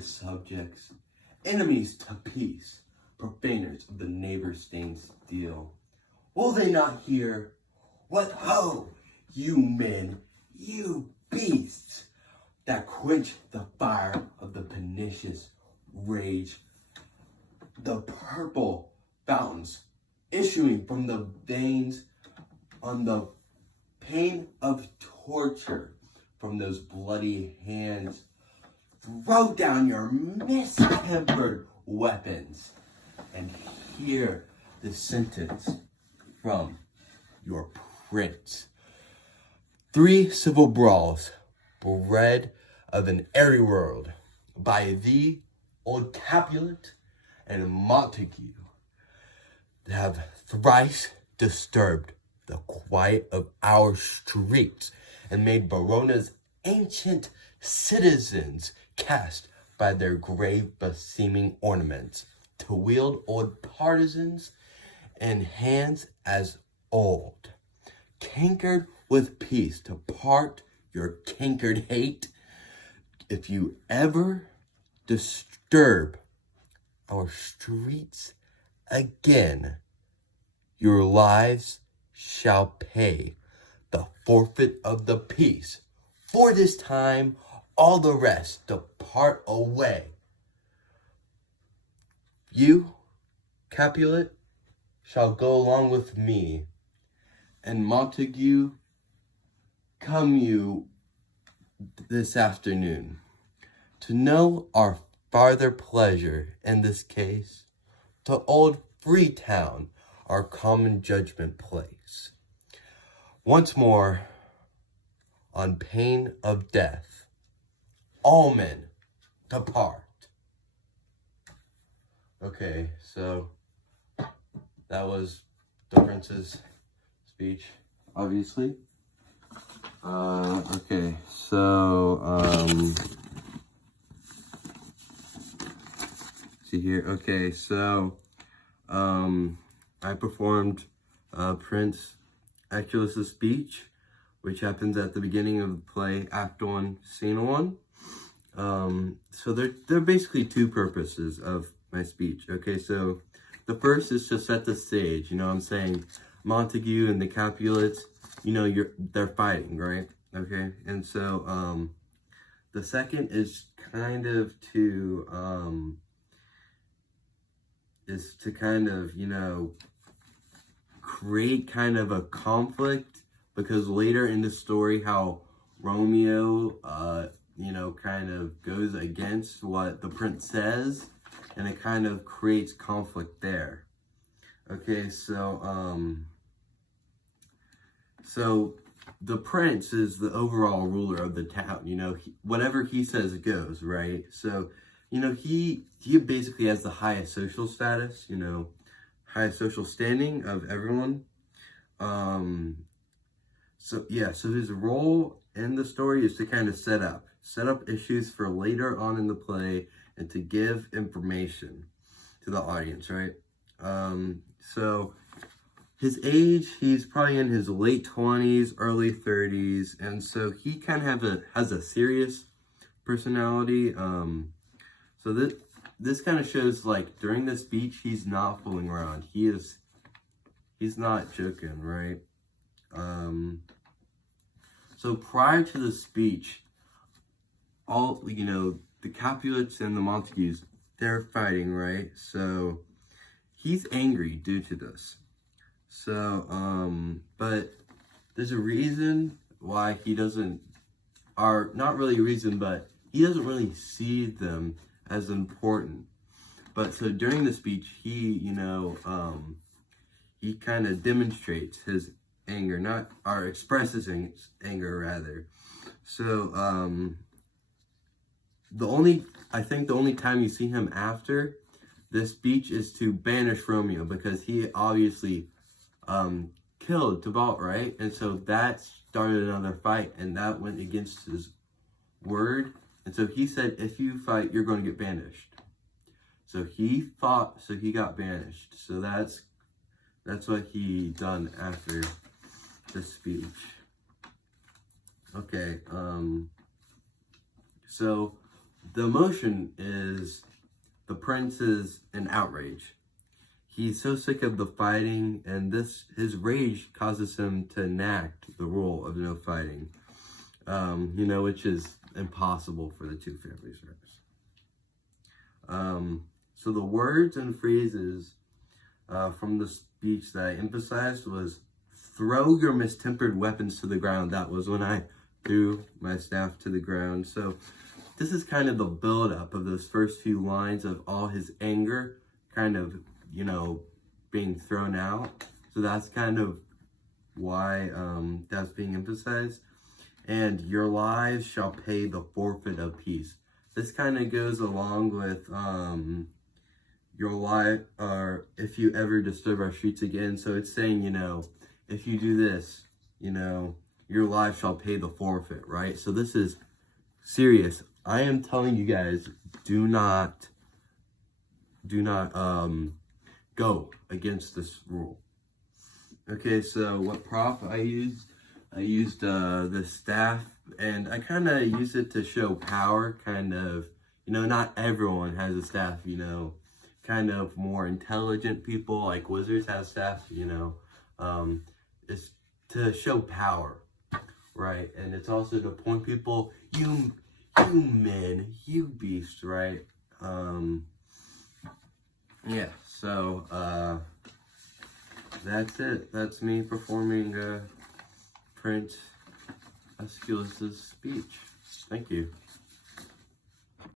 rebellious subjects, enemies to peace, profaners of the neighbor's stained steel. Will they not hear? What ho, you men, you beasts, that quench the fire of the pernicious rage, the purple fountains issuing from the veins on the pain of torture from those bloody hands. Throw down your mistempered weapons and hear the sentence from your prince. 3 civil brawls, bred of an airy world, by thee, old Capulet and Montague, have thrice disturbed the quiet of our streets and made Verona's ancient citizens cast by their grave beseeming ornaments to wield old partisans in hands as old, cankered with peace to part your cankered hate. If you ever disturb our streets again, your lives shall pay the forfeit of the peace. For this time, all the rest depart away. You, Capulet, shall go along with me, and Montague, come you this afternoon. To know our farther pleasure in this case, to old Freetown, our common judgment place. Once more, on pain of death, all men depart. Okay, so that was the prince's speech, obviously. Okay, so, see here. Okay, so, I performed Prince Aeschylus's speech, which happens at the beginning of the play, Act 1, Scene 1. So there are basically 2 purposes of my speech. Okay, so the first is to set the stage. You know, I'm saying Montague and the Capulets, you know, they're fighting, right? Okay, and so the second is kind of to you know, create kind of a conflict, because later in the story how Romeo you know, kind of goes against what the prince says, and it kind of creates conflict there. Okay, so so the prince is the overall ruler of the town. You know, whatever he says goes, right? So, you know, he basically has the highest social status, you know, highest social standing of everyone. So yeah, so his role in the story is to kind of set up issues for later on in the play and to give information to the audience, right? So his age, he's probably in his late 20s, early 30s, and so he kind of has a serious personality. So this kind of shows, like, during the speech, he's not fooling around. He's not joking, right? So prior to the speech, all, you know, the Capulets and the Montagues, they're fighting, right? So he's angry due to this. So, but there's a reason why he doesn't, or not really a reason, but he doesn't really see them as important. But so during the speech, he, you know, he kind of demonstrates his anger, or expresses anger rather. So, I think the only time you see him after this speech is to banish Romeo, because he obviously killed Tybalt, right? And so that started another fight, and that went against his word. And so he said, if you fight, you're going to get banished. So he fought, so he got banished. So that's what he done after the speech. Okay, so the emotion is the prince is in outrage. He's so sick of the fighting, and his rage causes him to enact the rule of no fighting. Which is impossible for the two families, right? So the words and phrases from the speech that I emphasized was, throw your mistempered weapons to the ground. That was when I threw my staff to the ground. So this is kind of the build-up of those first few lines of all his anger kind of, being thrown out. So that's kind of why that's being emphasized. And your lives shall pay the forfeit of peace. This kind of goes along with your life, or if you ever disturb our streets again. So it's saying, if you do this, your life shall pay the forfeit, right? So this is serious. I am telling you guys, do not go against this rule. Okay, so what prop I used? I used the staff, and I kind of use it to show power, kind of, not everyone has a staff, kind of more intelligent people, like wizards have staff, it's to show power, right? And it's also to point people, you men, you beast, right? Yeah, so, that's it. That's me performing, Prince Aeschylus's speech. Thank you.